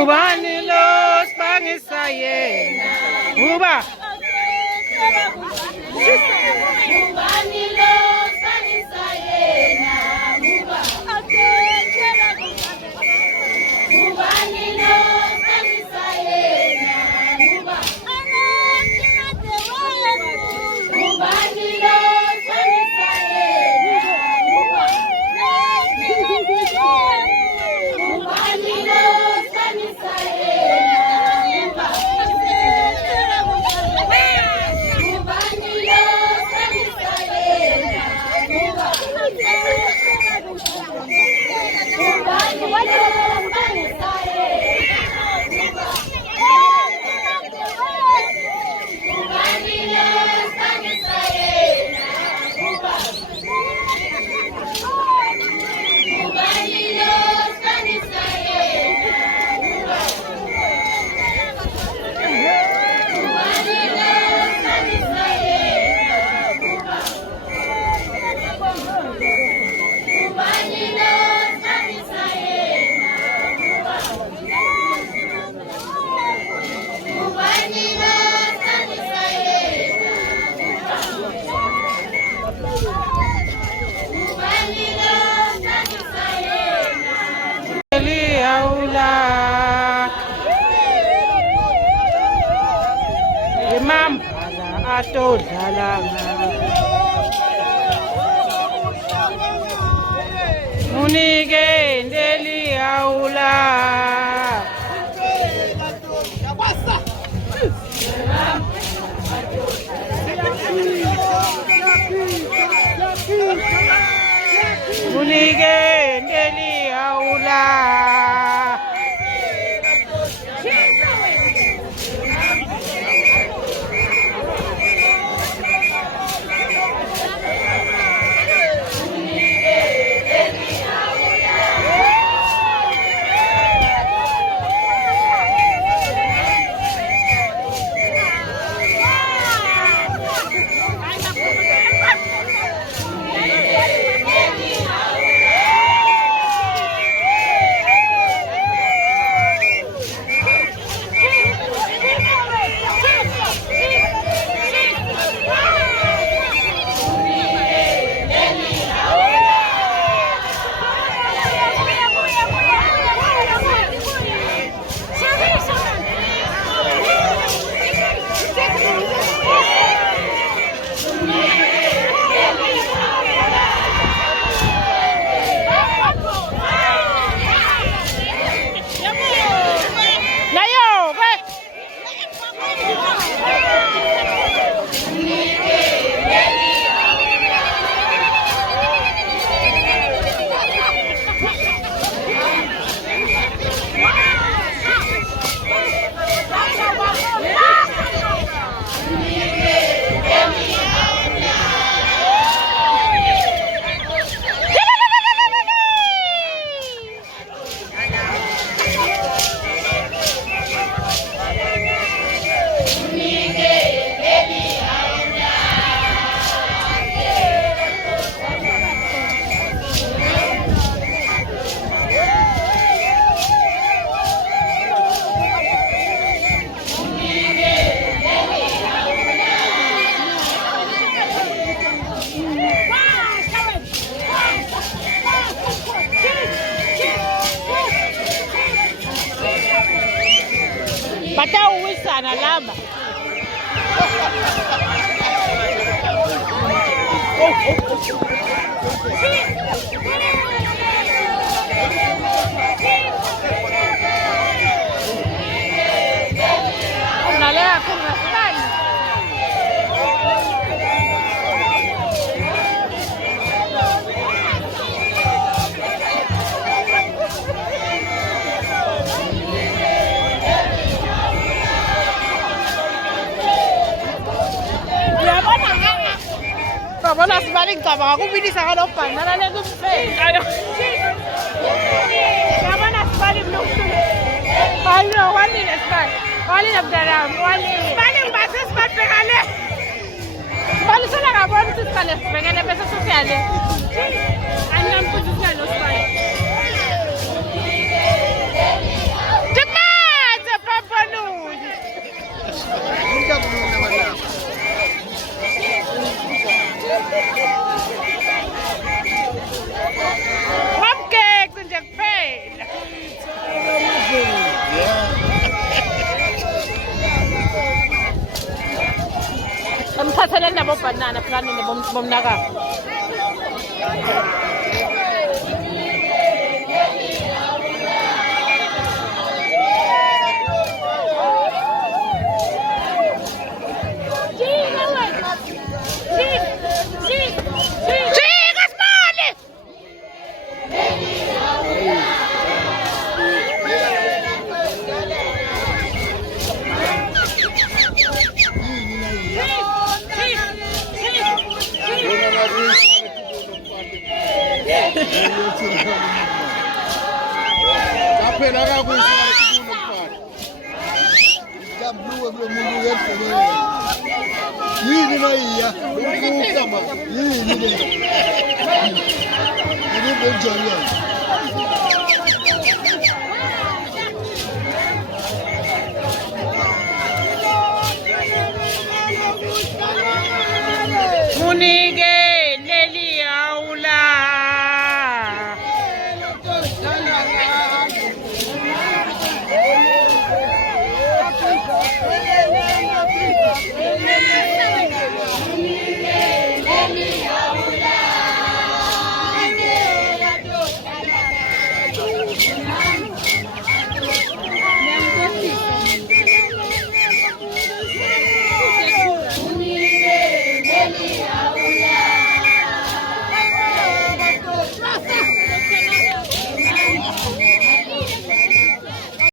Ngubani lo sibangisa yena uba Ngubani lo sibangisa yena uba Ngubani lo sibangisa yena uba Ngubani lo sibangisa yena uba Ngubani lo sibangisa yena Imam atodlalanga unike ndeli awula unike ndeli awula Bata uwisa na lamba. Unalea kuna stani. Bona sibaling ka baka kumini sa kalopan nalala ko pe ayo Bona sibaling no Palo wali na start wali na daram wali sibaling bases pat pegale Bali sala ka bon tus kale pegale peso sociale Anam ko tus kale start Jamal Cupcakes in Japan. Ngimthatheleni nabo banana planini bomnaka. Kapela kakuyisana kubuno mfana. Jambuwe lo mungu yesu wewe. Yini nayiya? Ukuka ma. Yini le. Yini benjani?